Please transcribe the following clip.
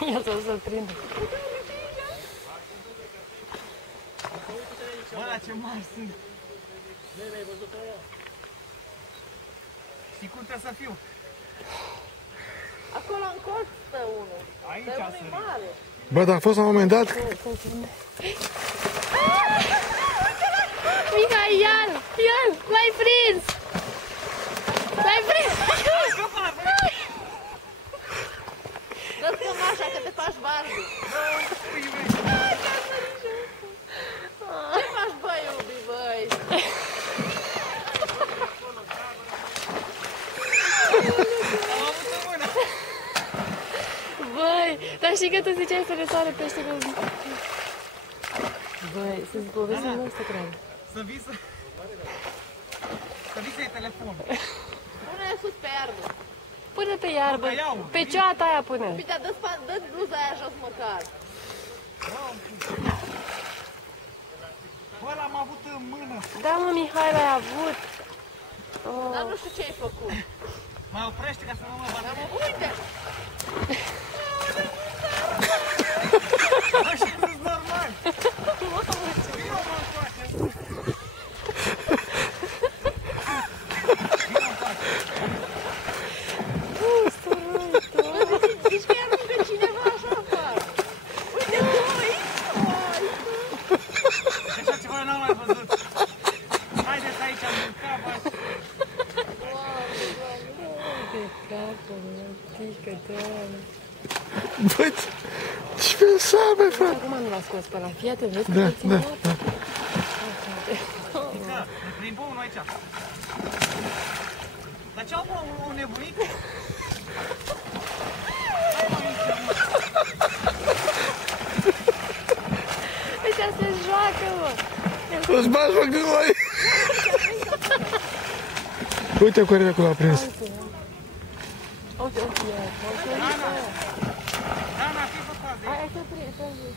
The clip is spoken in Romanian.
El s-o surprinde. Bă, la ce mari sunt! Nene, ai văzut aia? Știi cum trebuie să fiu? Acolo în colț stă unul. Aici Dar a unul e sărit. mare. Bă, dar a fost la un moment dat... Mihai, iar! Iar! L-ai prins! L-ai prins! Dă-ți cămașa că te faci barbu. Ce faci, băi, iubi, băi? Băi, dar știi că tu ziceai să le soare peștele în... Băi, să-ți povestim asta, cred. Să vii să... Să vii să-i telefonul. Pune sus pe iarbă. Pune pe iarbă, pe cioata aia pune. Uite, dă-ți bluza aia jos măcar. Bă, l-am avut în mână. Da, mă, Mihai, l-ai avut. Dar nu știu ce ai făcut. Mă oprește ca să nu mă bată. Uite! Bă, și sunt normal. Vino, mă, încoace. Zici că i-aruncă cineva așa afară. Uite, doi! Așa ceva n-am mai văzut. Haideți aici, am mâncat, bă. De capul meu, tică-te. Băi, ce pensam, băi, frate? Acum nu l-a scos pe ăla. Fii atent, vezi că Da, te țin da, mort? da. Mică, ne plimbă unul aici. Dar ce-au, mă, un nebunit? Hai, mă, aici, mă. Ăștia se joacă, mă. Îți bagi, mă, când mai... Uite cu care acolo a prins. Uite, uite, uite. Dana, fii pe fază. Hai să prins, să zic.